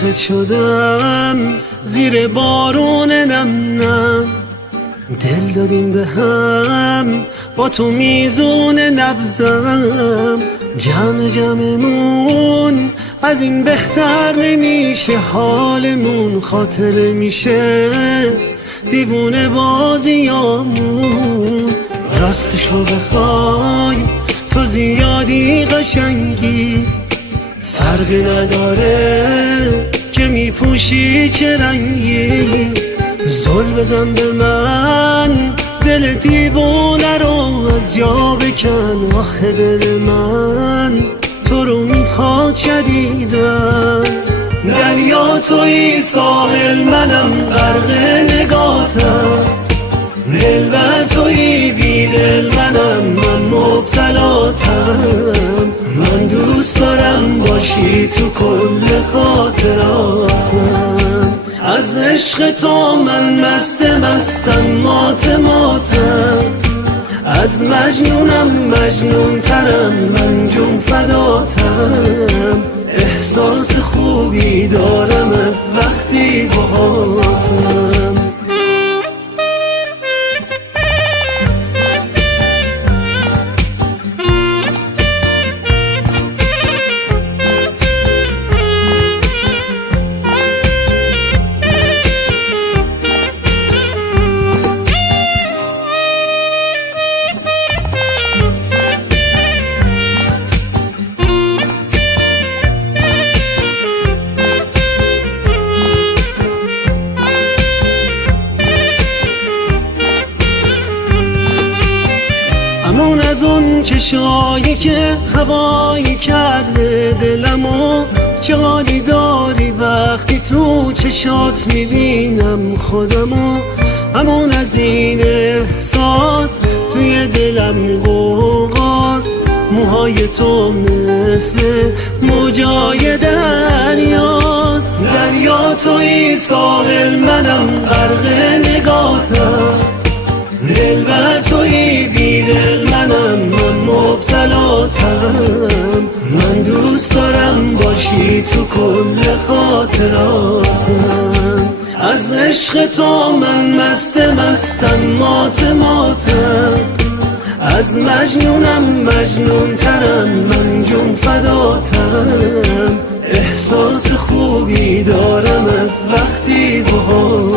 عاشقت شدم زیر بارون نم نم، دل دادیم به هم با تو میزون نبزم. جمع جمعمون از این بهتر نمیشه، حالمون خاطره میشه دیوونه بازیامون. راستشو بخوای تو زیادی قشنگی، فرقی نداره که میپوشی چه رنگی. زل بزن به من دل دیوونه رو از جا بکن، آخه دل من تو رو میخواد شدیدن. دریا توی ساحل منم غرق نگاتم، دلبر توی بیدل منم من مبتلاتم. من دوست دارم باشی تو کل خاطراتم، از عشق تو من مستم مات ماتم. از مجنونم مجنون ترم من جون فداتم. احساس خوبی دارم از وقتی باهاتم. همون از اون چشایی که هوایی کرده دلمو، چه حالی داری وقتی تو چشات میبینم خودمو. همون از این احساس توی دلم غوغاست، موهای تو مثل موجای دریاست. دریا توی ساحل منم غرق نگاتم، دلبر توی بیدل منم من مبتلاتم. من دوست دارم باشی تو کل خاطراتم، از عشق تو من مستم مات ماتم. از مجنونم مجنون ترم من جون فداتم. احساس خوبی دارم از وقتی باهاتم.